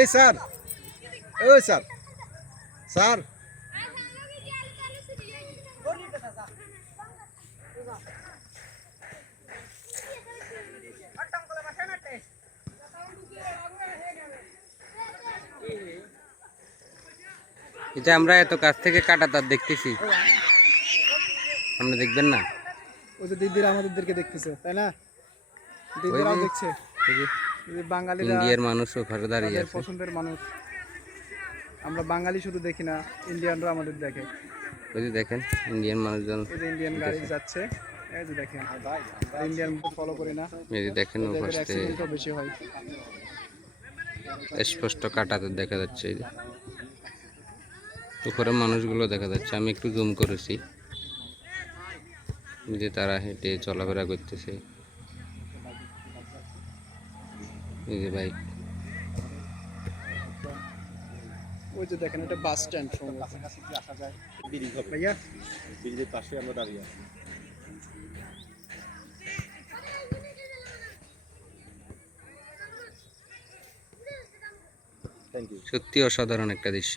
এই স্যার, ও sir, sir এটা আমরা এত কাছ থেকে কাটা তার দেখতেছি, আপনি দেখবেন না? ওই যে দিদিরা আমাদেরকে দেখতেছে, তাই না? দিদিরাও দেখছে। বাঙালিরা ইন্ডিয়ার মানুষ ওখানে দাঁড়িয়ে আছে, পছন্দের মানুষ। আমরা বাঙালি শুধু দেখি না, ইন্ডিয়ানরা আমাদের দেখে। ওই যে দেখেন ইন্ডিয়ান মানুষজন, ওই যে ইন্ডিয়ান গাড়ি যাচ্ছে, এই যে দেখেন। ইন্ডিয়ান ফলো করি না, এই যে দেখেন ওপাশে অ্যাক্সিডেন্টও বেশি হয়। স্পষ্ট কাটাতে দেখা যাচ্ছে। এই যে উপরে মানুষগুলো দেখা যাচ্ছে, আমি একটু জুম করেছি যে তারা হেঁটে চলাফেরা করতেছে। এই যে বাইক, ওই যে দেখেন এটা বাস স্ট্যান্ড। আসা যায় ব্রিজ হবে, ভাইয়া ব্রিজের পাশে আমরা দাঁড়িয়ে আছি। Thank you. সত্যি অসাধারণ একটা দৃশ্য।